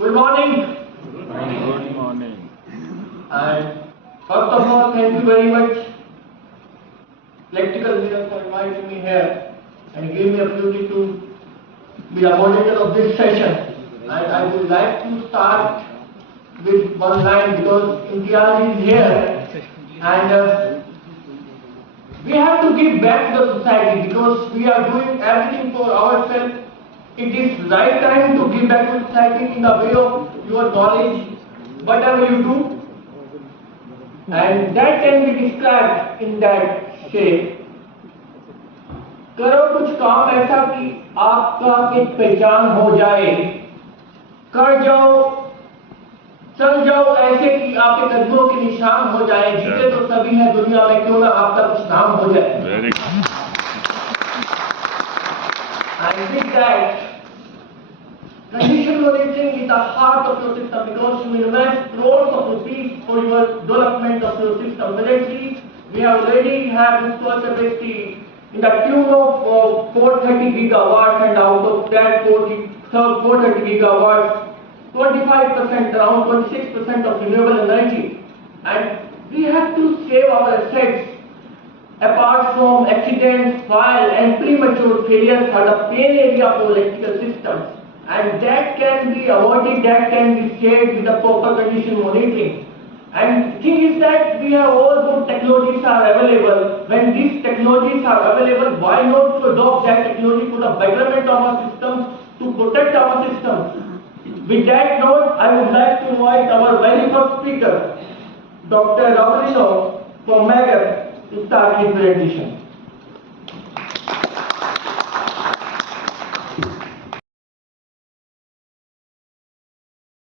Good morning. Good morning. And first of all, thank you very much, Electrical here, for inviting me here and giving me the opportunity to be a moderator of this session. And I would like to start with one line because Imtiaz is here and we have to give back to the society because we are doing everything for ourselves. It is right time to give back to society in the way of your knowledge, whatever you do, and that can be described in that shape. करो कुछ काम ऐसा कि आपका एक पहचान हो जाए, कर जाओ चल जाओ ऐसे कि आपके कदमों के निशान हो जाए, जीते तो सभी हैं दुनिया में, क्यों ना आपका कुछ नाम हो जाए। And with that, condition monitoring is the heart of your system because you invest crores of rupees for your development of your system. Presently, we already have installed capacity in the tune of 430 gigawatts, and out of that 430 gigawatts, 25%, around 26% of renewable energy. And we have to save our assets. Apart from accidents, fire and premature failures are the pain area for electrical systems. And that can be avoided, that can be saved with the proper condition monitoring. And the thing is that we have all good technologies are available. When these technologies are available, why not to adopt that technology for the betterment of our system, to protect our system? With that note, I would like to invite our very first speaker, Dr. Raul from Magar, to start his presentation.